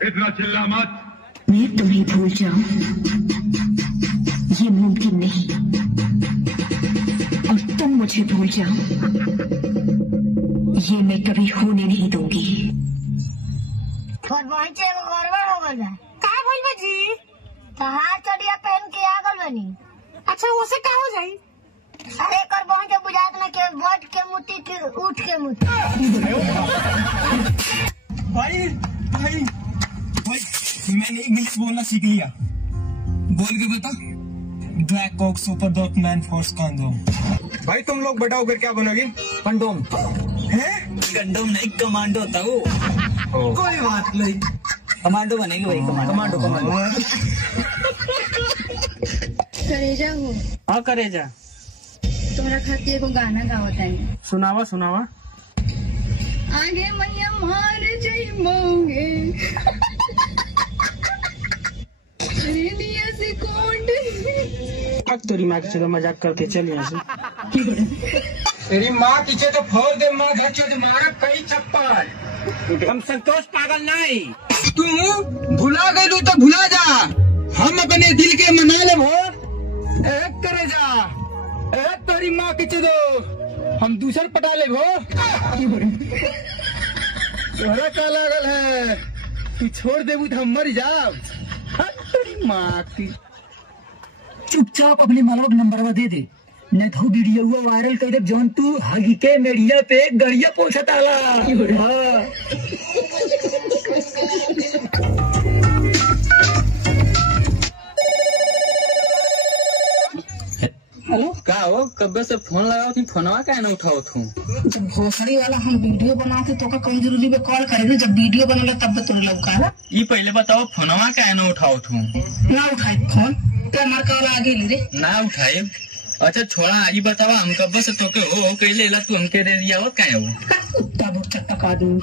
इतना चिल्ला मत। मैं तुम्हें भूल जाऊं ये मुमकिन नहीं, और तुम मुझे भूल जाओ ये मैं कभी होने नहीं दूंगी। गड़बड़ हो गल का भइल बा जी? हाथ चढ़िया पहन के आ गल बनी। अच्छा उसे का हो जाई? अरे कर के बुझात ना के बैठ के मुट्ठी के उठ के मुट्ठी। भाई भाई भाई मैंने इंग्लिश बोलना सीख लिया। बोल के बता। Black Kock super dog man force condom. भाई तुम लोग बड़ा होकर क्या बनोगे? कंडोम है? कंडोम नहीं कमांडो होता वो। कोई बात नहीं, कमांडो बनेगी भाई। कमांडो कमांडो करेजा हो। हाँ करेजा। तुम्हारा खातिर को गाना गावत है। सुनावा सुनावा। आगे मैया मार जाइबोगे रेडिया से कोड। अब तेरी माँ की जगह मजाक करके चल यहाँ से। तेरी माँ पीछे तो फोड़ दे, माँ घर चोट मारा कई चप्पल। हम संतोष पागल नहीं। तू भुला गई तो भुला जा, हम अपने दिल के मना ले भो। एक करे जा, एक तेरी माँ पीछे दो, हम दूसर पटा ले भो। तोहरा क्या लागल है? तू छोड़ दे तो हम मर जाओ। तेरी माँ की चुपचाप अपने मालवक नंबर दे दे, न तो वीडियो वायरल कर दे जौन तू हगी के मीडिया पे गड़िया पोछत आला। हेलो का हो? कब से फोन लगाओ थी, फोनवा क्या ना उठाओ थू? जब भोसड़ी वाला हम वीडियो बनाते तो का कौन जरूरी में कॉल करे, जब वीडियो बनल तब तो लौका ना। ये पहले बताओ फोनवा क्या ना उठाओ थू? ना उठाई फोन क्या मार का आगे ले रे ना उठाए। अच्छा छोड़ा, ये बतावा हम कब से तो के हो कैले ला तू हमके दे दिया हो क्या है वो? तब चक्का आदमी।